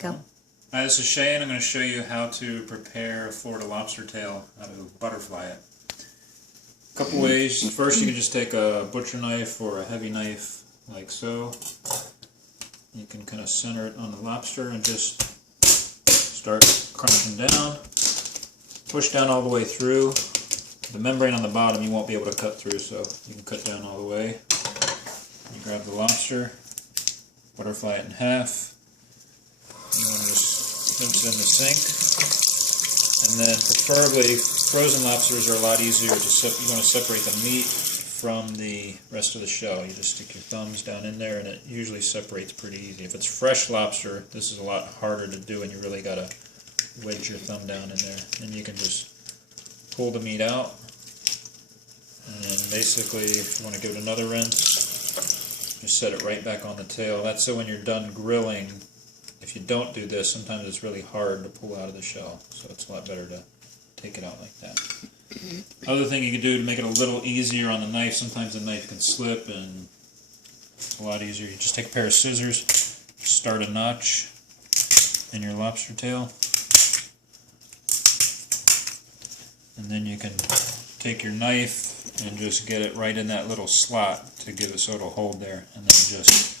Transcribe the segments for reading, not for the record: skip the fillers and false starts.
Go. Hi, this is Shay, and I'm going to show you how to prepare a Florida lobster tail, how to butterfly it. A couple ways. First, you can just take a butcher knife or a heavy knife like so. You can kind of center it on the lobster and just start crunching down. Push down all the way through. The membrane on the bottom you won't be able to cut through, so you can cut down all the way. You grab the lobster, butterfly it in half. You want to just rinse it in the sink. And then preferably, frozen lobsters are a lot easier to you want to separate the meat from the rest of the shell. You just stick your thumbs down in there and it usually separates pretty easy. If it's fresh lobster, this is a lot harder to do and you really got to wedge your thumb down in there. And you can just pull the meat out. And then basically, if you want to give it another rinse, just set it right back on the tail. That's so when you're done grilling, if you don't do this, sometimes it's really hard to pull out of the shell. So it's a lot better to take it out like that. Other thing you can do to make it a little easier on the knife, sometimes the knife can slip and it's a lot easier. You just take a pair of scissors, start a notch in your lobster tail, and then you can take your knife and just get it right in that little slot to give it so it'll hold there, and then just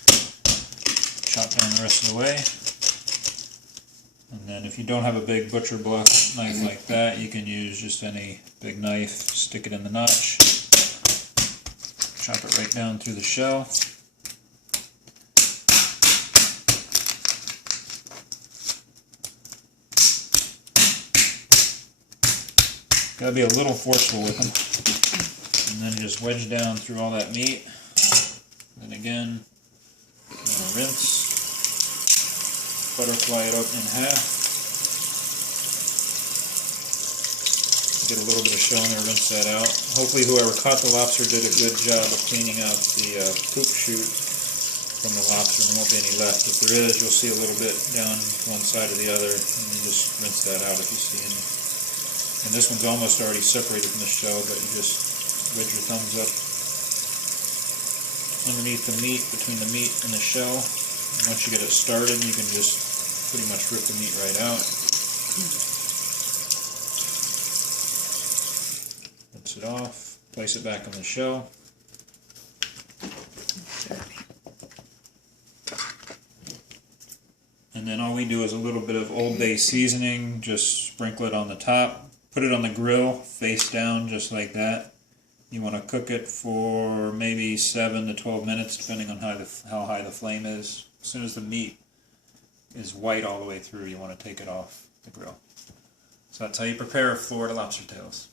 chop down the rest of the way. And then if you don't have a big butcher block knife like that, you can use just any big knife, stick it in the notch, chop it right down through the shell. Gotta be a little forceful with them. And then just wedge down through all that meat. Then again, rinse. Butterfly it up in half. Get a little bit of shell in there, rinse that out. Hopefully whoever caught the lobster did a good job of cleaning out the poop chute from the lobster. There won't be any left. If there is, you'll see a little bit down one side or the other, and you just rinse that out if you see any. And this one's almost already separated from the shell, but you just wedge your thumbs up underneath the meat, between the meat and the shell. And once you get it started, you can just pretty much rip the meat right out. Rinse it off, place it back on the shell. And then all we do is a little bit of Old Bay seasoning, just sprinkle it on the top. Put it on the grill, face down, just like that. You want to cook it for maybe 7 to 12 minutes, depending on how high the flame is. As soon as the meat is white all the way through, you want to take it off the grill. So that's how you prepare Florida lobster tails.